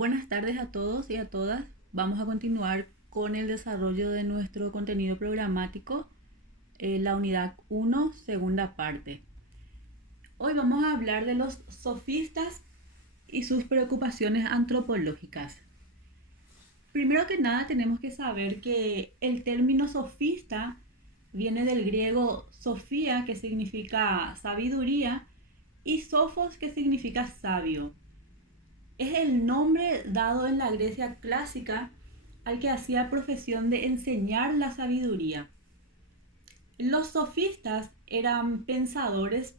Buenas tardes a todos y a todas. Vamos a continuar con el desarrollo de nuestro contenido programático, la unidad 1, segunda parte. Hoy vamos a hablar de los sofistas y sus preocupaciones antropológicas. Primero que nada tenemos que saber que el término sofista viene del griego sofía, que significa sabiduría, y sofos, que significa sabio. Es el nombre dado en la Grecia clásica al que hacía profesión de enseñar la sabiduría. Los sofistas eran pensadores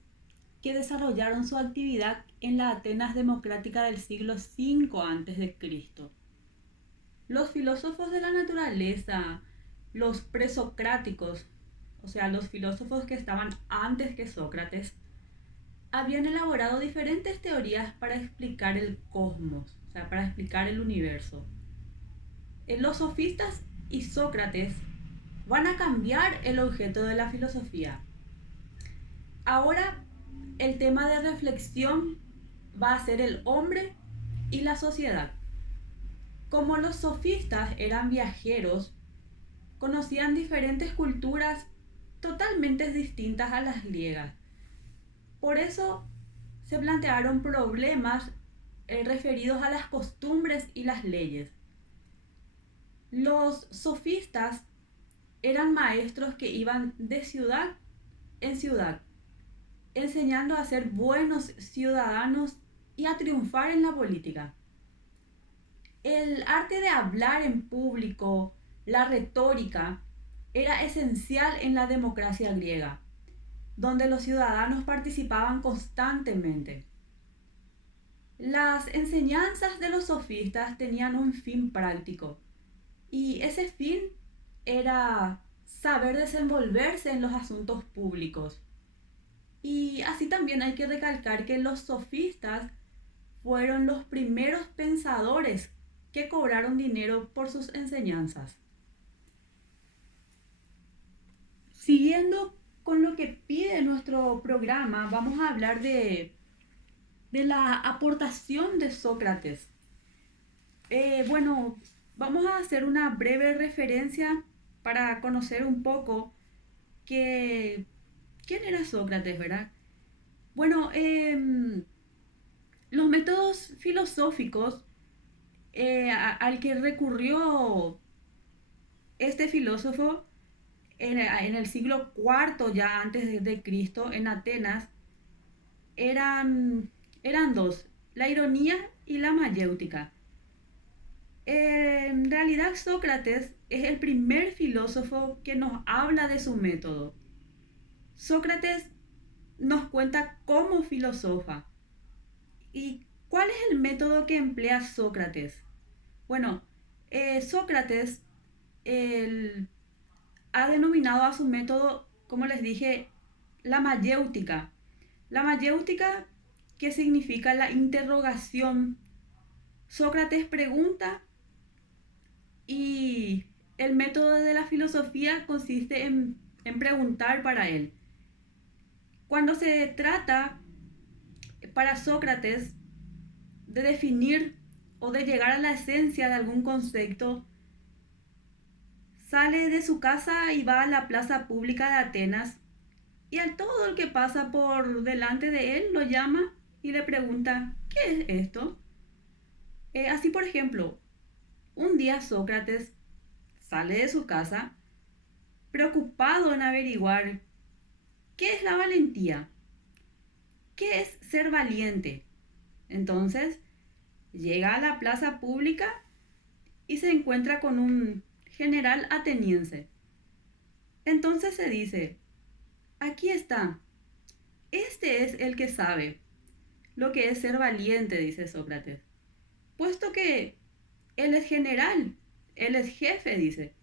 que desarrollaron su actividad en la Atenas democrática del siglo V a.C. Los filósofos de la naturaleza, los presocráticos, o sea, los filósofos que estaban antes que Sócrates, habían elaborado diferentes teorías para explicar el cosmos, o sea, para explicar el universo. Los sofistas y Sócrates van a cambiar el objeto de la filosofía. Ahora el tema de reflexión va a ser el hombre y la sociedad. Como los sofistas eran viajeros, conocían diferentes culturas totalmente distintas a las griegas. Por eso se plantearon problemas referidos a las costumbres y las leyes. Los sofistas eran maestros que iban de ciudad en ciudad, enseñando a ser buenos ciudadanos y a triunfar en la política. El arte de hablar en público, la retórica, era esencial en la democracia griega, donde los ciudadanos participaban constantemente. Las enseñanzas de los sofistas tenían un fin práctico, y ese fin era saber desenvolverse en los asuntos públicos. Y así también hay que recalcar que los sofistas fueron los primeros pensadores que cobraron dinero por sus enseñanzas. Siguiendo con lo que pide nuestro programa, vamos a hablar de la aportación de Sócrates. Bueno, vamos a hacer una breve referencia para conocer un poco quién era Sócrates, ¿verdad? Bueno, los métodos filosóficos al que recurrió este filósofo en el siglo IV ya antes de Cristo en Atenas eran dos, la ironía y la mayéutica. En realidad Sócrates es el primer filósofo que nos habla de su método. Sócrates nos cuenta cómo filosofa. ¿Y cuál es el método que emplea Sócrates? Bueno, Sócrates ha denominado a su método, como les dije, la mayéutica. La mayéutica, que significa la interrogación. Sócrates pregunta y el método de la filosofía consiste en preguntar para él. Cuando se trata para Sócrates de definir o de llegar a la esencia de algún concepto, sale de su casa y va a la plaza pública de Atenas y a todo el que pasa por delante de él lo llama y le pregunta, ¿qué es esto? Así por ejemplo, un día Sócrates sale de su casa preocupado en averiguar qué es la valentía, qué es ser valiente. Entonces llega a la plaza pública y se encuentra con un general ateniense. Entonces se dice, aquí está, este es el que sabe lo que es ser valiente, dice Sócrates, puesto que él es general, él es jefe, dice.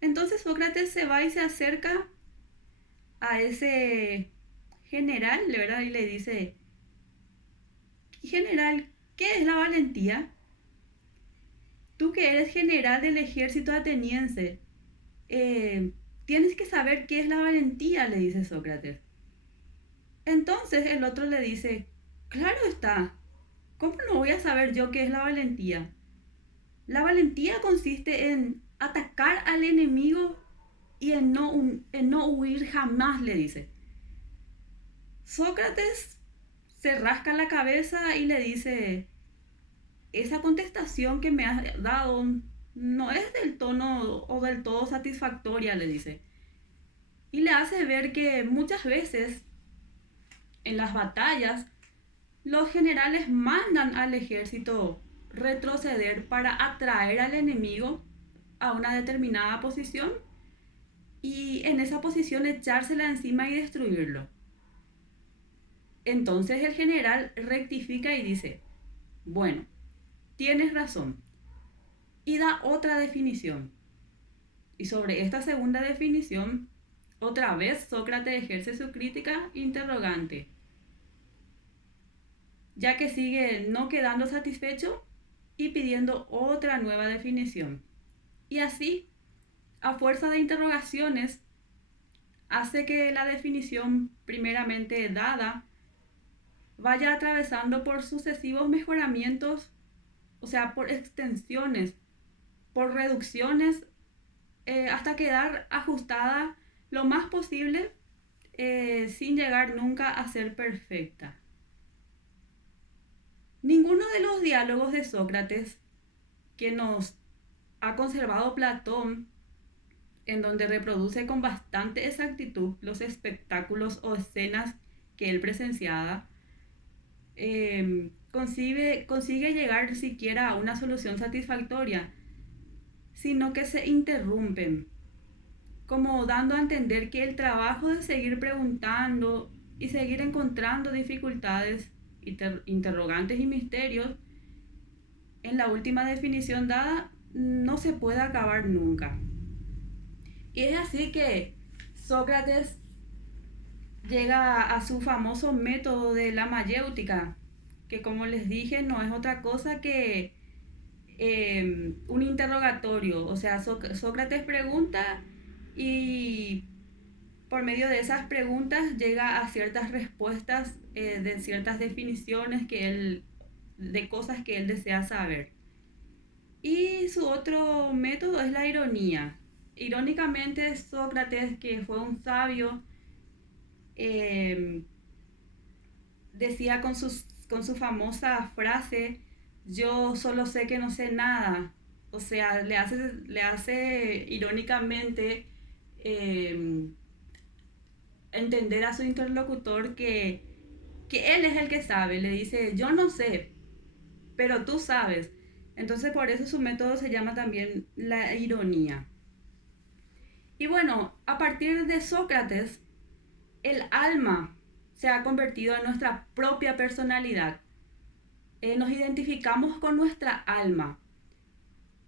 Entonces Sócrates se va y se acerca a ese general, ¿verdad? Y le dice, general, ¿qué es la valentía? Tú que eres general del ejército ateniense, eh, tienes que saber qué es la valentía, le dice Sócrates. Entonces el otro le dice, claro está, ¿Cómo no voy a saber yo qué es la valentía? La valentía consiste en atacar al enemigo y en no huir jamás, le dice. Sócrates se rasca la cabeza y le dice, esa contestación que me has dado no es del tono o del todo satisfactoria, le dice. Y le hace ver que muchas veces en las batallas los generales mandan al ejército retroceder para atraer al enemigo a una determinada posición y en esa posición echársela encima y destruirlo. Entonces el general rectifica y dice, bueno, tienes razón, y da otra definición. Y sobre esta segunda definición, otra vez Sócrates ejerce su crítica interrogante, ya que sigue no quedando satisfecho y pidiendo otra nueva definición. Y así, a fuerza de interrogaciones, hace que la definición primeramente dada vaya atravesando por sucesivos mejoramientos, o sea, por extensiones, por reducciones, hasta quedar ajustada lo más posible sin llegar nunca a ser perfecta. Ninguno de los diálogos de Sócrates que nos ha conservado Platón, en donde reproduce con bastante exactitud los espectáculos o escenas que él presenciaba, consigue llegar siquiera a una solución satisfactoria, sino que se interrumpen, como dando a entender que el trabajo de seguir preguntando y seguir encontrando dificultades, interrogantes y misterios en la última definición dada no se puede acabar nunca. Y es así que Sócrates llega a su famoso método de la mayéutica, que como les dije no es otra cosa que un interrogatorio. O sea, Sócrates pregunta y por medio de esas preguntas llega a ciertas respuestas de ciertas definiciones de cosas que él desea saber. Y su otro método es la ironía. Irónicamente, Sócrates, que fue un sabio, decía con su famosa frase, yo solo sé que no sé nada. O sea, le hace irónicamente entender a su interlocutor que él es el que sabe. Le dice, yo no sé, pero tú sabes. Entonces por eso su método se llama también la ironía. Y bueno, a partir de Sócrates, el alma se ha convertido en nuestra propia personalidad. Nos identificamos con nuestra alma.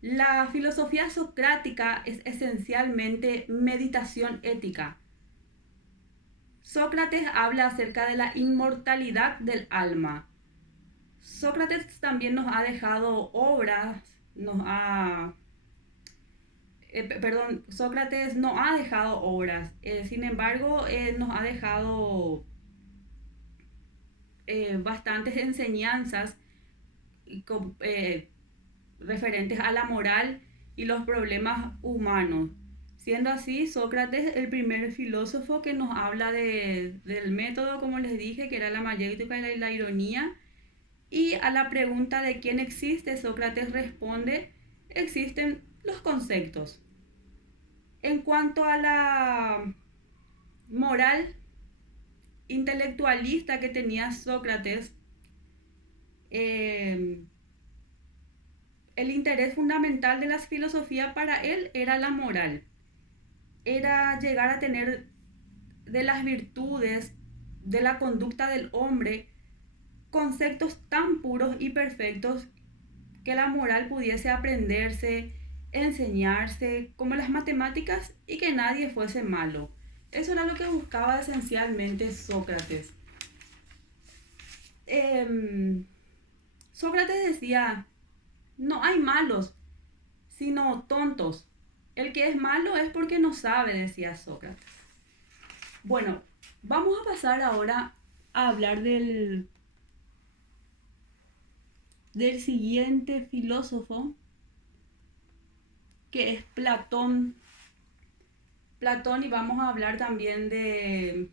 La filosofía socrática es esencialmente meditación ética. Sócrates habla acerca de la inmortalidad del alma. Sócrates también nos ha dejado obras, Sócrates no ha dejado obras, sin embargo, nos ha dejado bastantes enseñanzas referentes a la moral y los problemas humanos. Siendo así, Sócrates el primer filósofo que nos habla del método, como les dije, que era la mayéutica y la ironía. Y a la pregunta de quién existe, Sócrates responde, existen los conceptos. En cuanto a la moral intelectualista que tenía Sócrates, el interés fundamental de la filosofía para él era la moral. Era llegar a tener de las virtudes, de la conducta del hombre, conceptos tan puros y perfectos que la moral pudiese aprenderse, enseñarse, como las matemáticas, y que nadie fuese malo. Eso era lo que buscaba esencialmente Sócrates. Sócrates decía, no hay malos, sino tontos. El que es malo es porque no sabe, decía Sócrates. Bueno, vamos a pasar ahora a hablar del del siguiente filósofo, que es Platón. Platón, y vamos a hablar también de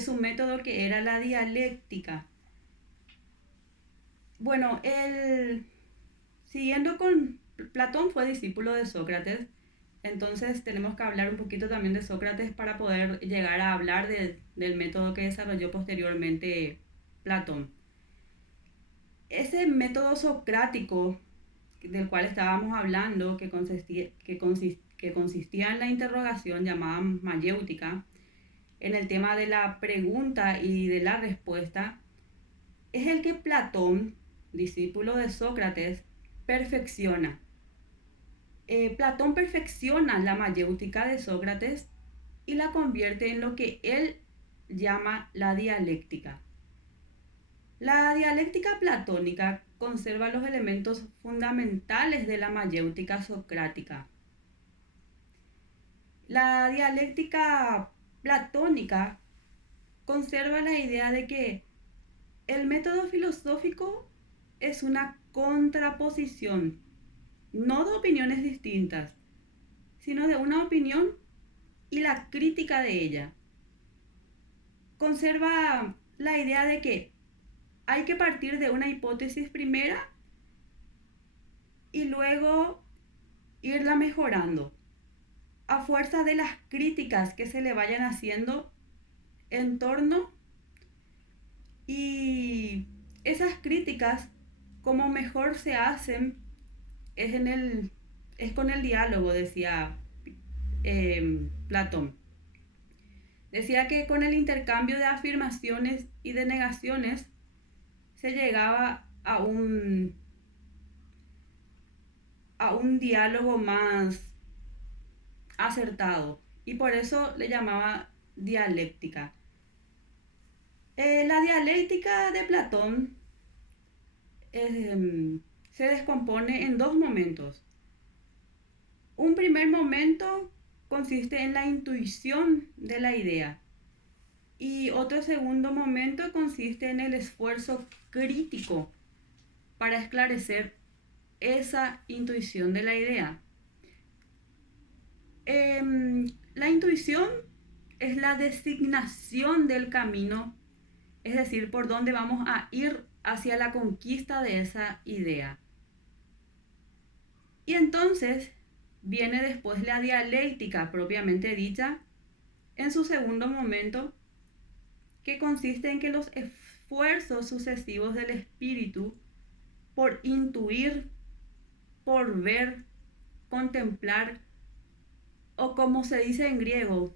su método, que era la dialéctica. Bueno, siguiendo con Platón, fue discípulo de Sócrates, entonces tenemos que hablar un poquito también de Sócrates para poder llegar a hablar del método que desarrolló posteriormente Platón. Ese método socrático del cual estábamos hablando, que consistía en la interrogación llamada mayéutica, en el tema de la pregunta y de la respuesta, es el que Platón, discípulo de Sócrates, perfecciona. Platón perfecciona la mayéutica de Sócrates y la convierte en lo que él llama la dialéctica. La dialéctica platónica conserva los elementos fundamentales de la mayéutica socrática. La dialéctica platónica conserva la idea de que el método filosófico es una contraposición, no de opiniones distintas, sino de una opinión y la crítica de ella. Conserva la idea de que hay que partir de una hipótesis primera y luego irla mejorando a fuerza de las críticas que se le vayan haciendo en torno, y esas críticas, como mejor se hacen, es con el diálogo, decía Platón. Decía que con el intercambio de afirmaciones y de negaciones se llegaba a un diálogo más acertado, y por eso le llamaba dialéctica. La dialéctica de Platón se descompone en dos momentos. Un primer momento consiste en la intuición de la idea, y otro segundo momento consiste en el esfuerzo crítico para esclarecer esa intuición de la idea. La intuición es la designación del camino, es decir, por dónde vamos a ir hacia la conquista de esa idea. Y entonces viene después la dialéctica propiamente dicha, en su segundo momento, que consiste en que los esfuerzos sucesivos del espíritu por intuir, por ver, contemplar, o como se dice en griego,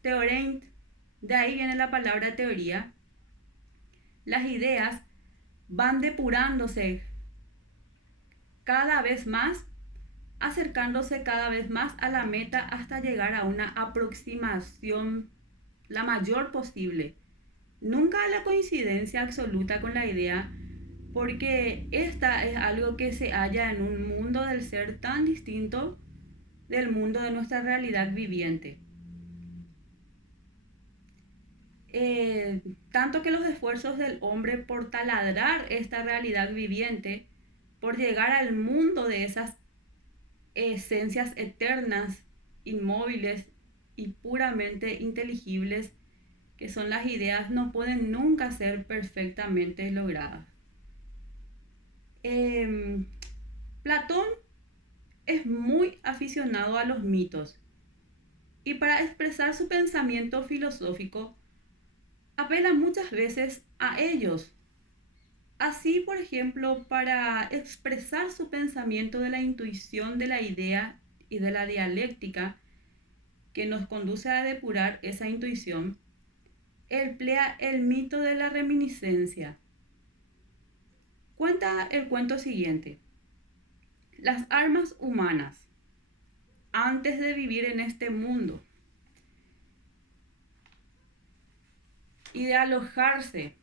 theorein, de ahí viene la palabra teoría, las ideas van depurándose cada vez más, acercándose cada vez más a la meta hasta llegar a una aproximación la mayor posible. Nunca a la coincidencia absoluta con la idea, porque esta es algo que se halla en un mundo del ser tan distinto del mundo de nuestra realidad viviente. Tanto que los esfuerzos del hombre por taladrar esta realidad viviente, por llegar al mundo de esas esencias eternas, inmóviles y puramente inteligibles, que son las ideas, no pueden nunca ser perfectamente logradas. Platón es muy aficionado a los mitos, y para expresar su pensamiento filosófico apela muchas veces a ellos. Así, por ejemplo, para expresar su pensamiento de la intuición de la idea y de la dialéctica que nos conduce a depurar esa intuición, emplea el mito de la reminiscencia. Cuenta el cuento siguiente. Las almas humanas, antes de vivir en este mundo y de alojarse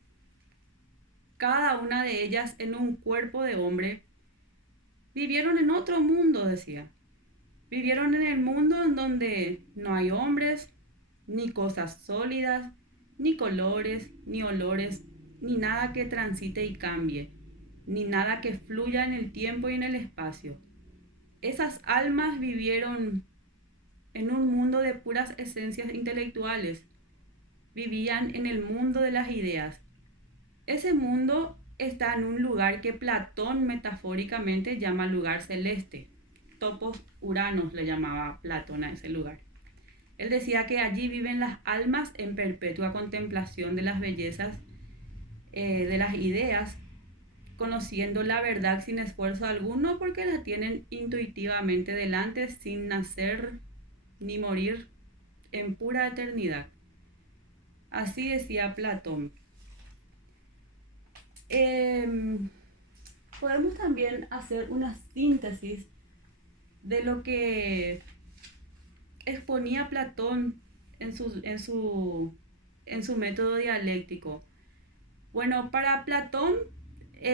cada una de ellas en un cuerpo de hombre, vivieron en otro mundo, decía. Vivieron en el mundo en donde no hay hombres, ni cosas sólidas, ni colores, ni olores, ni nada que transite y cambie, ni nada que fluya en el tiempo y en el espacio. Esas almas vivieron en un mundo de puras esencias intelectuales. Vivían en el mundo de las ideas. Ese mundo está en un lugar que Platón metafóricamente llama lugar celeste. Topos Uranos le llamaba Platón a ese lugar. Él decía que allí viven las almas en perpetua contemplación de las bellezas de las ideas, conociendo la verdad sin esfuerzo alguno porque la tienen intuitivamente delante sin nacer ni morir en pura eternidad. Así decía Platón. Podemos también hacer una síntesis de lo que exponía Platón en su método dialéctico. Bueno, para Platón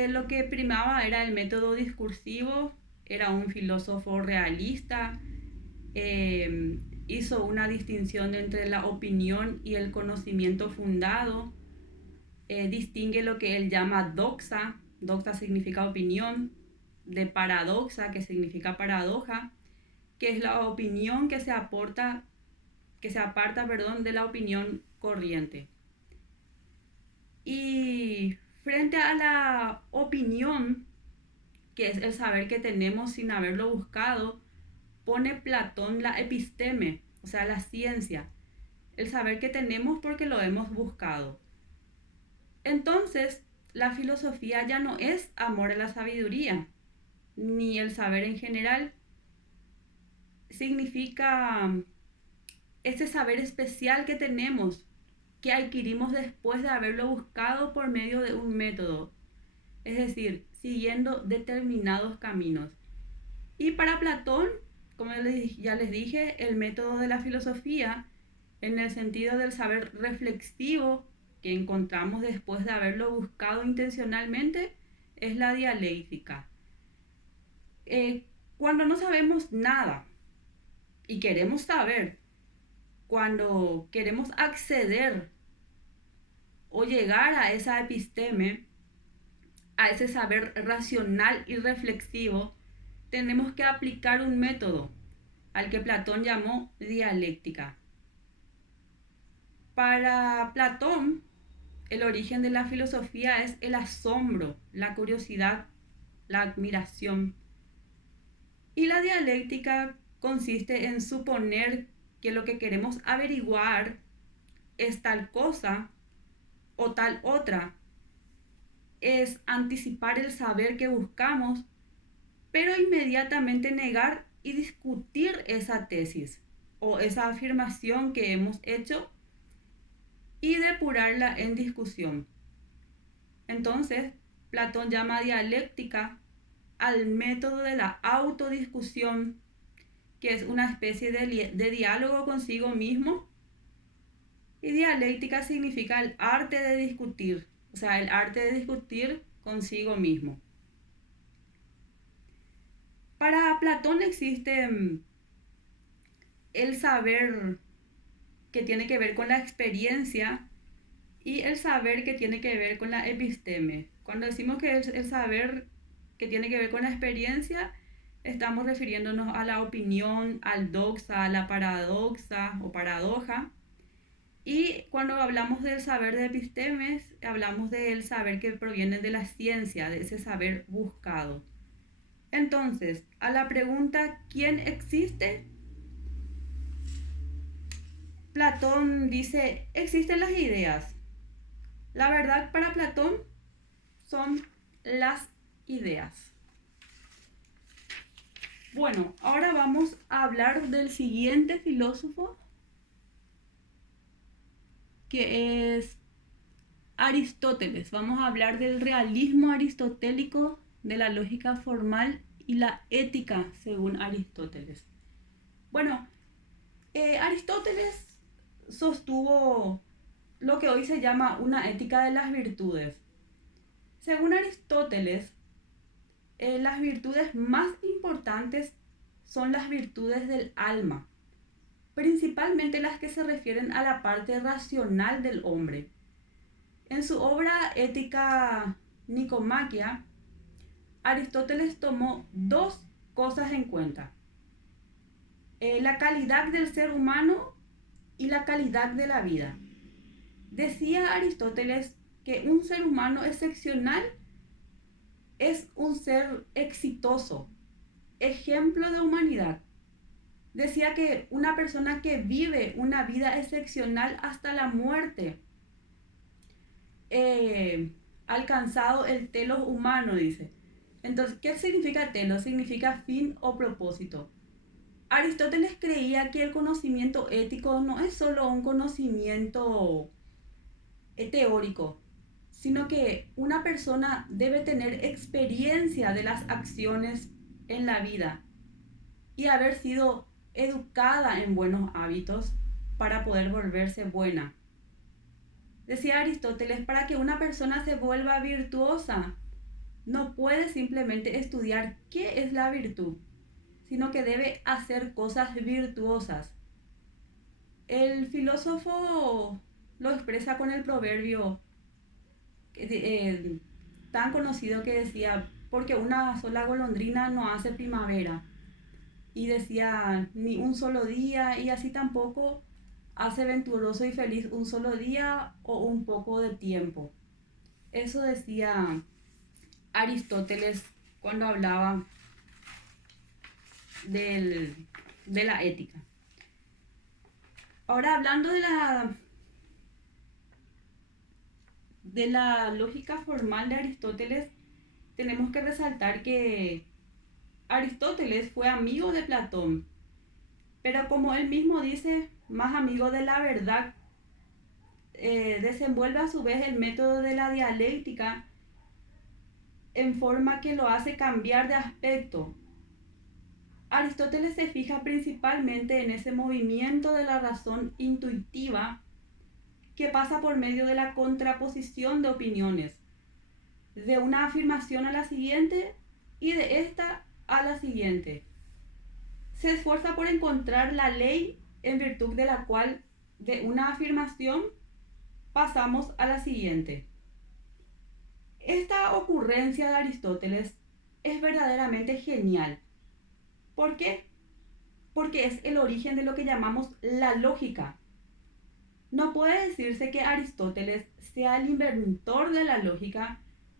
lo que primaba era el método discursivo, era un filósofo realista, hizo una distinción entre la opinión y el conocimiento fundado, distingue lo que él llama doxa, doxa significa opinión, de paradoxa, que significa paradoja, que es la opinión que se aparta, de la opinión corriente. Y frente a la opinión, que es el saber que tenemos sin haberlo buscado, pone Platón la episteme, o sea, la ciencia, el saber que tenemos porque lo hemos buscado. Entonces, la filosofía ya no es amor a la sabiduría, ni el saber en general. Significa ese saber especial que tenemos, que adquirimos después de haberlo buscado por medio de un método, es decir, siguiendo determinados caminos. Y para Platón, como ya les dije, el método de la filosofía, en el sentido del saber reflexivo que encontramos después de haberlo buscado intencionalmente, es la dialéctica. Cuando no sabemos nada y queremos saber, cuando queremos acceder o llegar a esa episteme, a ese saber racional y reflexivo, tenemos que aplicar un método al que Platón llamó dialéctica. Para Platón, el origen de la filosofía es el asombro, la curiosidad, la admiración. Y la dialéctica consiste en suponer que lo que queremos averiguar es tal cosa o tal otra. Es anticipar el saber que buscamos, pero inmediatamente negar y discutir esa tesis o esa afirmación que hemos hecho y depurarla en discusión. Entonces, Platón llama dialéctica al método de la autodiscusión, que es una especie de diálogo consigo mismo. Y dialéctica significa el arte de discutir, o sea, el arte de discutir consigo mismo. Para Platón existe el saber que tiene que ver con la experiencia y el saber que tiene que ver con la episteme. Cuando decimos que es el saber que tiene que ver con la experiencia, estamos refiriéndonos a la opinión, al doxa, a la paradoxa o paradoja. Y cuando hablamos del saber de epistemes, hablamos del saber que proviene de la ciencia, de ese saber buscado. Entonces, a la pregunta ¿quién existe? Platón dice, existen las ideas. La verdad para Platón son las ideas. Bueno, ahora vamos a hablar del siguiente filósofo, que es Aristóteles. Vamos a hablar del realismo aristotélico, de la lógica formal y la ética según Aristóteles. Bueno, Aristóteles sostuvo lo que hoy se llama una ética de las virtudes. Según Aristóteles, las virtudes más importantes son las virtudes del alma, principalmente las que se refieren a la parte racional del hombre. En su obra Ética Nicomaquia, Aristóteles tomó dos cosas en cuenta: la calidad del ser humano y la calidad de la vida. Decía Aristóteles que un ser humano excepcional es un ser exitoso, ejemplo de humanidad. Decía que una persona que vive una vida excepcional hasta la muerte, alcanzado el telos humano, dice. Entonces, ¿qué significa telos? Significa fin o propósito. Aristóteles creía que el conocimiento ético no es solo un conocimiento teórico, sino que una persona debe tener experiencia de las acciones en la vida y haber sido educada en buenos hábitos para poder volverse buena. Decía Aristóteles, para que una persona se vuelva virtuosa, no puede simplemente estudiar qué es la virtud, sino que debe hacer cosas virtuosas. El filósofo lo expresa con el proverbio tan conocido que decía, porque una sola golondrina no hace primavera. Y decía, ni un solo día, y así tampoco hace venturoso y feliz un solo día o un poco de tiempo. Eso decía Aristóteles cuando hablaba de la ética. Ahora, hablando de la lógica formal de Aristóteles, tenemos que resaltar que Aristóteles fue amigo de Platón, pero como él mismo dice, más amigo de la verdad. Desenvuelve a su vez el método de la dialéctica en forma que lo hace cambiar de aspecto. Aristóteles se fija principalmente en ese movimiento de la razón intuitiva que pasa por medio de la contraposición de opiniones, de una afirmación a la siguiente y de esta a la siguiente. Se esfuerza por encontrar la ley en virtud de la cual de una afirmación pasamos a la siguiente. Esta ocurrencia de Aristóteles es verdaderamente genial. ¿Por qué? Porque es el origen de lo que llamamos la lógica. No puede decirse que Aristóteles sea el inventor de la lógica,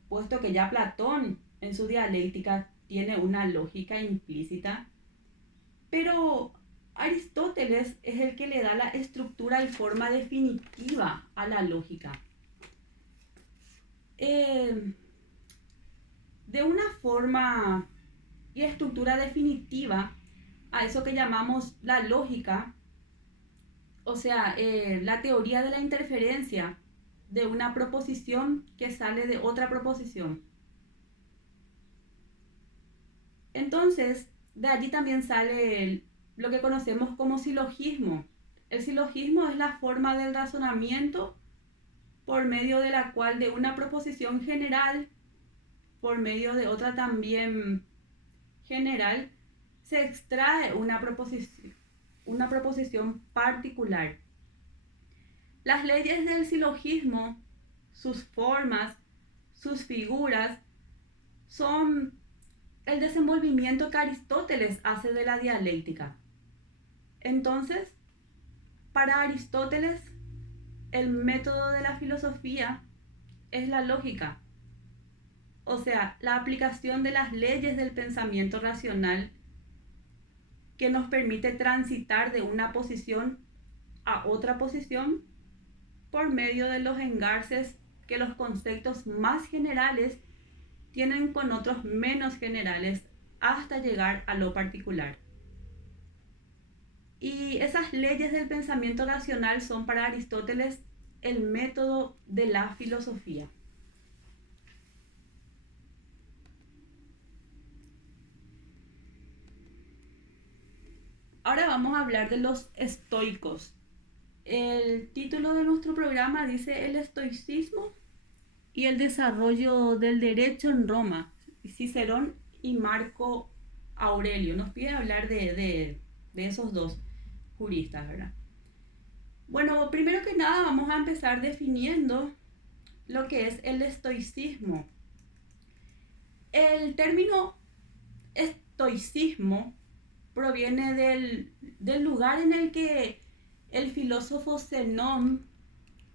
puesto que ya Platón en su dialéctica tiene una lógica implícita, pero Aristóteles es el que le da la estructura y forma definitiva a la lógica. De una forma y estructura definitiva a eso que llamamos la lógica, o sea, la teoría de la interferencia de una proposición que sale de otra proposición. Entonces, de allí también sale lo que conocemos como silogismo. El silogismo es la forma del razonamiento por medio de la cual de una proposición general, por medio de otra también general, se extrae una proposición particular. Las leyes del silogismo, sus formas, sus figuras, son el desenvolvimiento que Aristóteles hace de la dialéctica. Entonces, para Aristóteles, el método de la filosofía es la lógica, o sea, la aplicación de las leyes del pensamiento racional que nos permite transitar de una posición a otra posición por medio de los engarces que los conceptos más generales tienen con otros menos generales hasta llegar a lo particular. Y esas leyes del pensamiento racional son para Aristóteles el método de la filosofía. Ahora vamos a hablar de los estoicos. El título de nuestro programa dice el estoicismo y el desarrollo del derecho en Roma, Cicerón y Marco Aurelio. Nos pide hablar de esos dos juristas, ¿verdad? Bueno, primero que nada vamos a empezar definiendo lo que es el estoicismo. El término estoicismo proviene del lugar en el que el filósofo Zenón,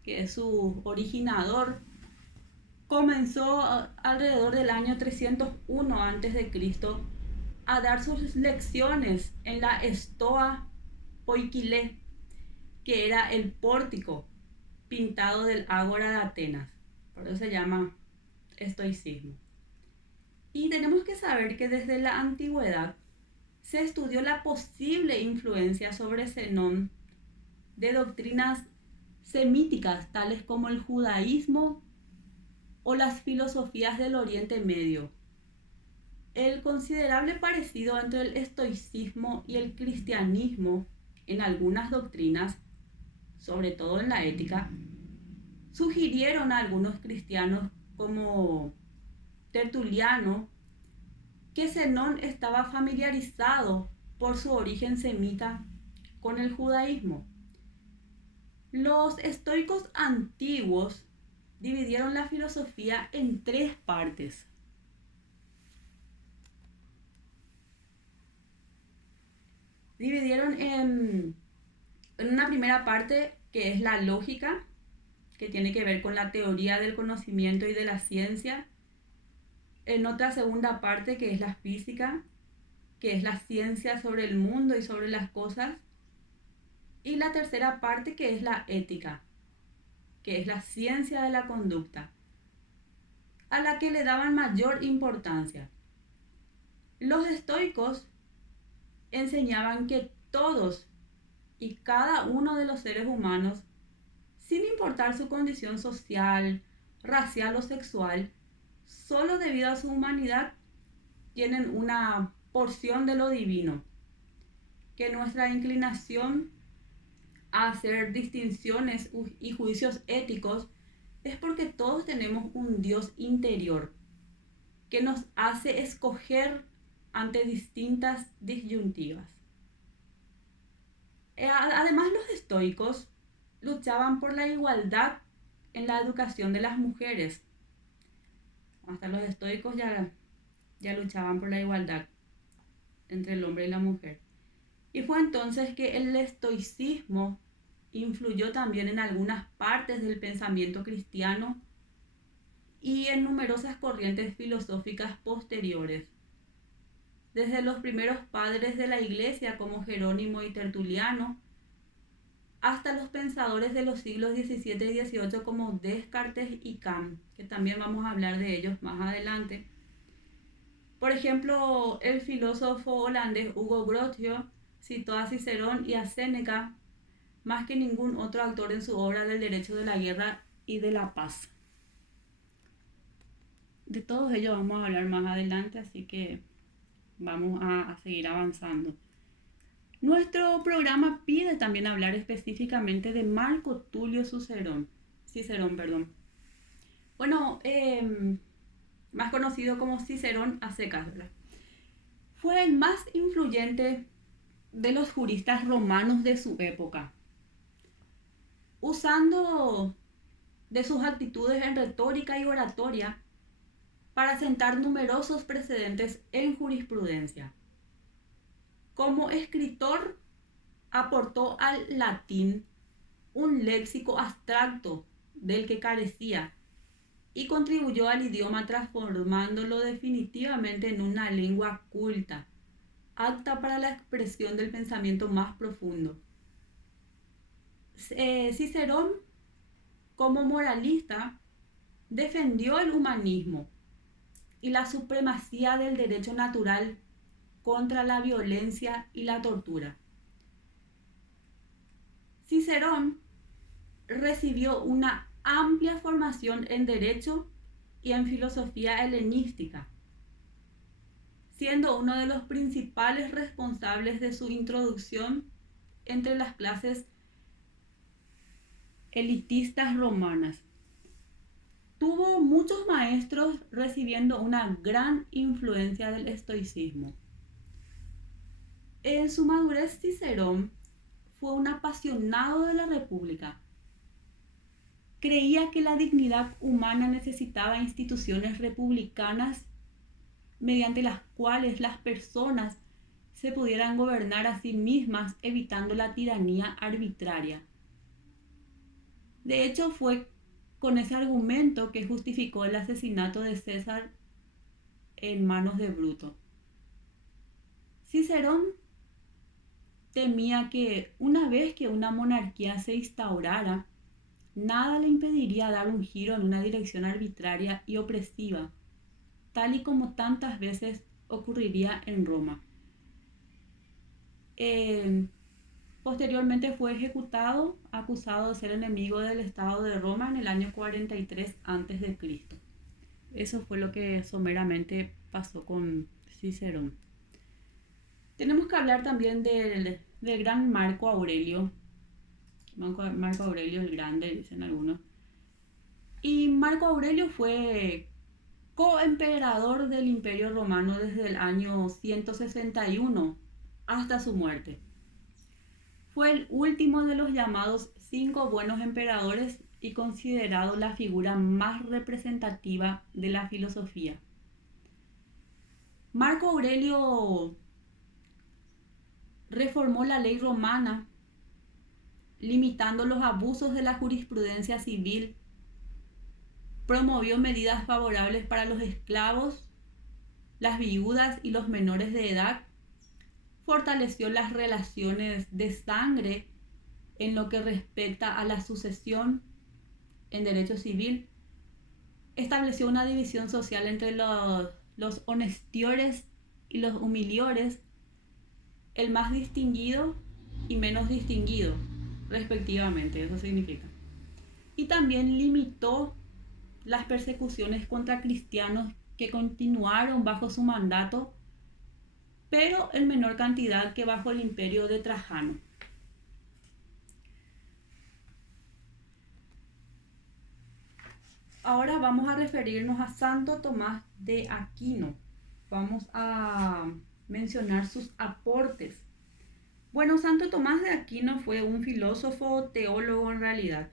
que es su originador, comenzó alrededor del año 301 a.C. a dar sus lecciones en la Estoa Poikile, que era el pórtico pintado del Ágora de Atenas. Por eso se llama estoicismo. Y tenemos que saber que desde la antigüedad se estudió la posible influencia sobre Zenón de doctrinas semíticas tales como el judaísmo o las filosofías del Oriente Medio. El considerable parecido entre el estoicismo y el cristianismo en algunas doctrinas, sobre todo en la ética, sugirieron a algunos cristianos como Tertuliano que Zenón estaba familiarizado por su origen semita con el judaísmo. Los estoicos antiguos dividieron la filosofía en tres partes. Dividieron en una primera parte que es la lógica, que tiene que ver con la teoría del conocimiento y de la ciencia. En otra segunda parte que es la física, que es la ciencia sobre el mundo y sobre las cosas. Y la tercera parte que es la ética, que es la ciencia de la conducta, a la que le daban mayor importancia. Los estoicos enseñaban que todos y cada uno de los seres humanos, sin importar su condición social, racial o sexual, solo debido a su humanidad, tienen una porción de lo divino, que nuestra inclinación a hacer distinciones y juicios éticos es porque todos tenemos un Dios interior que nos hace escoger ante distintas disyuntivas. Además, los estoicos luchaban por la igualdad en la educación de las mujeres. Hasta los estoicos ya luchaban por la igualdad entre el hombre y la mujer. Y fue entonces que el estoicismo influyó también en algunas partes del pensamiento cristiano y en numerosas corrientes filosóficas posteriores. Desde los primeros padres de la Iglesia como Jerónimo y Tertuliano, hasta los pensadores de los siglos XVII y XVIII como Descartes y Kant, que también vamos a hablar de ellos más adelante. Por ejemplo, el filósofo holandés Hugo Grotius citó a Cicerón y a Séneca más que ningún otro autor en su obra del derecho de la guerra y de la paz. De todos ellos vamos a hablar más adelante, así que vamos a seguir avanzando. Nuestro programa pide también hablar específicamente de Marco Tulio Cicerón. Bueno, más conocido como Cicerón a secas, ¿verdad? Fue el más influyente de los juristas romanos de su época, usando de sus actitudes en retórica y oratoria para sentar numerosos precedentes en jurisprudencia. Como escritor, aportó al latín un léxico abstracto del que carecía y contribuyó al idioma transformándolo definitivamente en una lengua culta, apta para la expresión del pensamiento más profundo. Cicerón, como moralista, defendió el humanismo y la supremacía del derecho natural contra la violencia y la tortura. Cicerón recibió una amplia formación en derecho y en filosofía helenística, siendo uno de los principales responsables de su introducción entre las clases elitistas romanas. Tuvo muchos maestros recibiendo una gran influencia del estoicismo. En su madurez, Cicerón fue un apasionado de la República. Creía que la dignidad humana necesitaba instituciones republicanas mediante las cuales las personas se pudieran gobernar a sí mismas, evitando la tiranía arbitraria. De hecho, fue con ese argumento que justificó el asesinato de César en manos de Bruto. Cicerón temía que una vez que una monarquía se instaurara, nada le impediría dar un giro en una dirección arbitraria y opresiva, tal y como tantas veces ocurriría en Roma. Posteriormente fue ejecutado, acusado de ser enemigo del Estado de Roma en el año 43 a.C. Eso fue lo que someramente pasó con Cicerón. Tenemos que hablar también del gran Marco Aurelio. Marco Aurelio el Grande, dicen algunos. Y Marco Aurelio fue coemperador del Imperio Romano desde el año 161 hasta su muerte. Fue el último de los llamados 5 buenos emperadores y considerado la figura más representativa de la filosofía. Marco Aurelio reformó la ley romana, limitando los abusos de la jurisprudencia civil, promovió medidas favorables para los esclavos, las viudas y los menores de edad, fortaleció las relaciones de sangre en lo que respecta a la sucesión en derecho civil, estableció una división social entre los honestiores y los humiliores, el más distinguido y menos distinguido, respectivamente, eso significa. Y también limitó las persecuciones contra cristianos que continuaron bajo su mandato, pero en menor cantidad que bajo el imperio de Trajano. Ahora vamos a referirnos a Santo Tomás de Aquino. Vamos a mencionar sus aportes. Bueno, Santo Tomás de Aquino fue un filósofo, teólogo en realidad.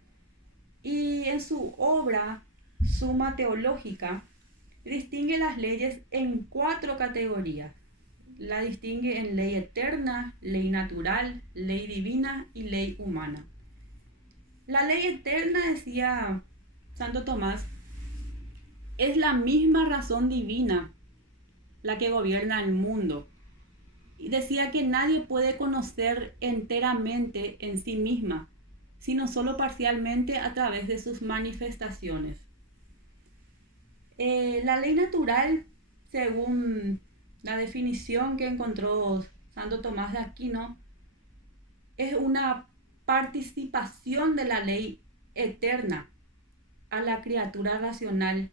Y en su obra Suma Teológica distingue las leyes en 4 categorías. La distingue en ley eterna, ley natural, ley divina y ley humana. La ley eterna, decía Santo Tomás, es la misma razón divina la que gobierna el mundo. Y decía que nadie puede conocer enteramente en sí misma, sino solo parcialmente a través de sus manifestaciones. La ley natural, según la definición que encontró Santo Tomás de Aquino, es una participación de la ley eterna a la criatura racional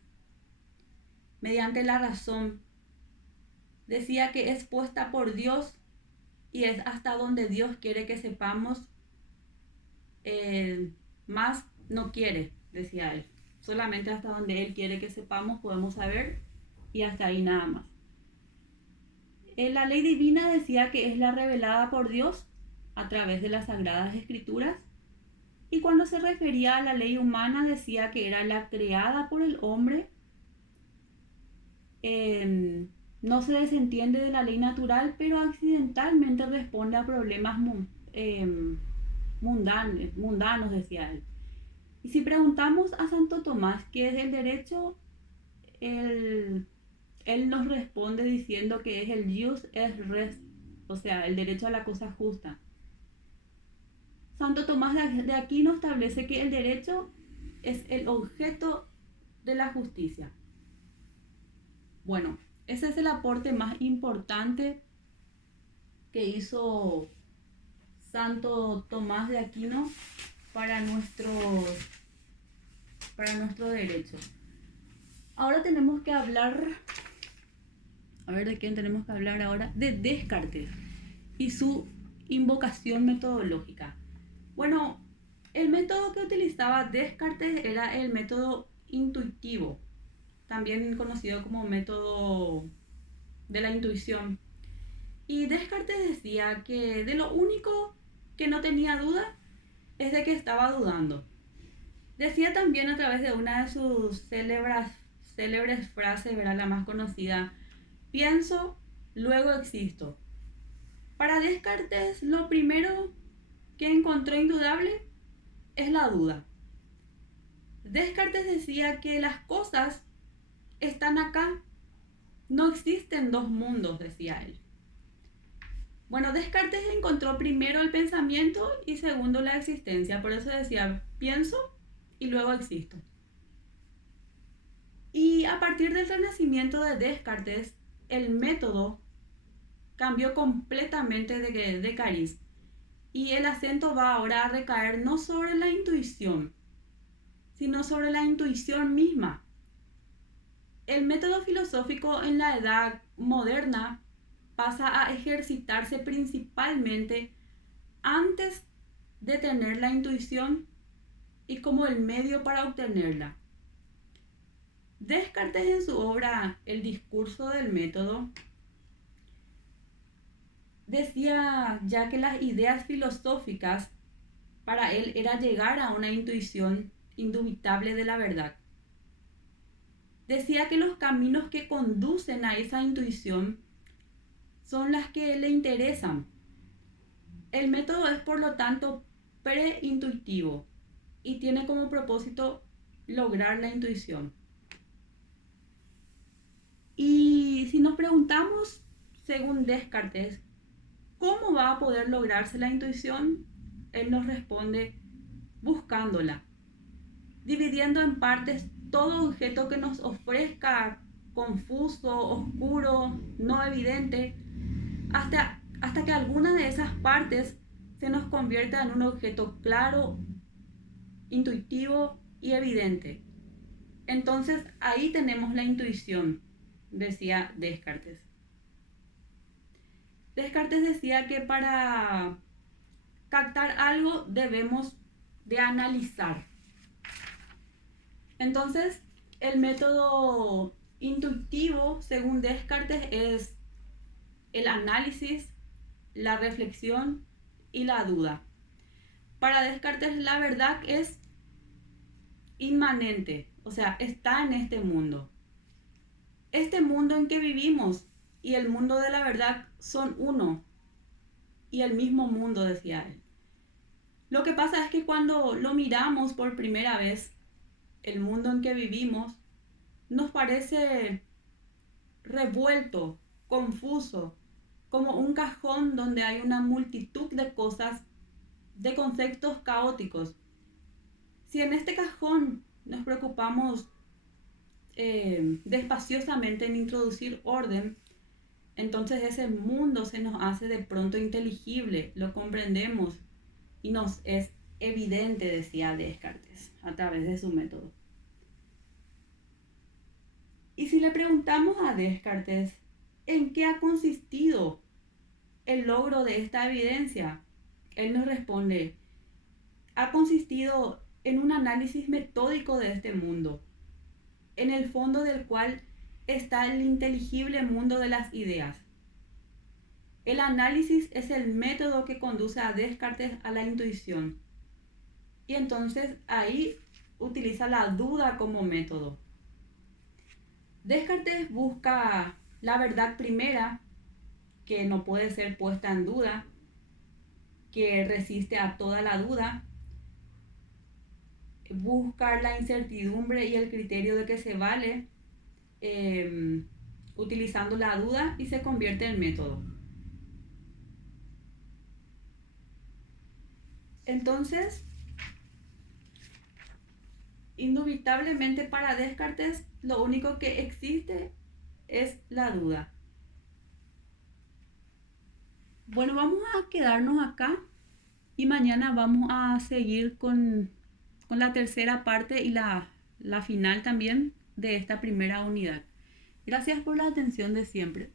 mediante la razón. Decía que es puesta por Dios y es hasta donde Dios quiere que sepamos, más no quiere, decía él. Solamente hasta donde Él quiere que sepamos podemos saber y hasta ahí nada más. La ley divina decía que es la revelada por Dios a través de las Sagradas Escrituras, y cuando se refería a la ley humana decía que era la creada por el hombre. No se desentiende de la ley natural, pero accidentalmente responde a problemas mundanos, decía él. Y si preguntamos a Santo Tomás qué es el derecho, él nos responde diciendo que es el jus et res, o sea, el derecho a la cosa justa. Santo Tomás de Aquino establece que el derecho es el objeto de la justicia. Bueno, ese es el aporte más importante que hizo Santo Tomás de Aquino para nuestro derecho. Ahora tenemos que hablar, ¿de quién tenemos que hablar ahora? De Descartes y su invocación metodológica. Bueno, el método que utilizaba Descartes era el método intuitivo, también conocido como método de la intuición. Y Descartes decía que de lo único que no tenía duda es de que estaba dudando. Decía también a través de una de sus célebres frases, ¿verdad? La más conocida: pienso, luego existo. Para Descartes, lo primero que encontró indudable es la duda. Descartes decía que las cosas están acá, no existen dos mundos, decía él. Bueno, Descartes encontró primero el pensamiento y segundo la existencia, por eso decía pienso y luego existo. Y a partir del renacimiento de Descartes, el método cambió completamente de cariz y el acento va ahora a recaer no sobre la intuición, sino sobre la intuición misma. El método filosófico en la edad moderna pasa a ejercitarse principalmente antes de tener la intuición y como el medio para obtenerla. Descartes en su obra El discurso del método decía ya que las ideas filosóficas para él era llegar a una intuición indubitable de la verdad. Decía que los caminos que conducen a esa intuición son las que le interesan. El método es por lo tanto preintuitivo y tiene como propósito lograr la intuición. Y si nos preguntamos, según Descartes, ¿cómo va a poder lograrse la intuición? Él nos responde buscándola, dividiendo en partes todo objeto que nos ofrezca confuso, oscuro, no evidente, hasta que alguna de esas partes se nos convierta en un objeto claro, intuitivo y evidente. Entonces ahí tenemos la intuición, decía Descartes. Descartes decía que para captar algo debemos de analizar. Entonces, el método intuitivo, según Descartes, es el análisis, la reflexión y la duda. Para Descartes, la verdad es inmanente, o sea, está en este mundo. Este mundo en que vivimos y el mundo de la verdad son uno y el mismo mundo, decía él. Lo que pasa es que cuando lo miramos por primera vez, el mundo en que vivimos nos parece revuelto, confuso, como un cajón donde hay una multitud de cosas, de conceptos caóticos. Si en este cajón nos preocupamos despaciosamente en introducir orden, entonces ese mundo se nos hace de pronto inteligible, lo comprendemos y nos es evidente, decía Descartes, a través de su método. Y si le preguntamos a Descartes, ¿en qué ha consistido el logro de esta evidencia? Él nos responde, ha consistido en un análisis metódico de este mundo, en el fondo del cual está el inteligible mundo de las ideas. El análisis es el método que conduce a Descartes a la intuición. Y entonces ahí utiliza la duda como método. Descartes busca la verdad primera, que no puede ser puesta en duda, que resiste a toda la duda. Busca la incertidumbre y el criterio de que se vale utilizando la duda y se convierte en método. Entonces, indubitablemente para Descartes lo único que existe es la duda. Bueno, vamos a quedarnos acá y mañana vamos a seguir con la tercera parte y la final también de esta primera unidad. Gracias por la atención de siempre.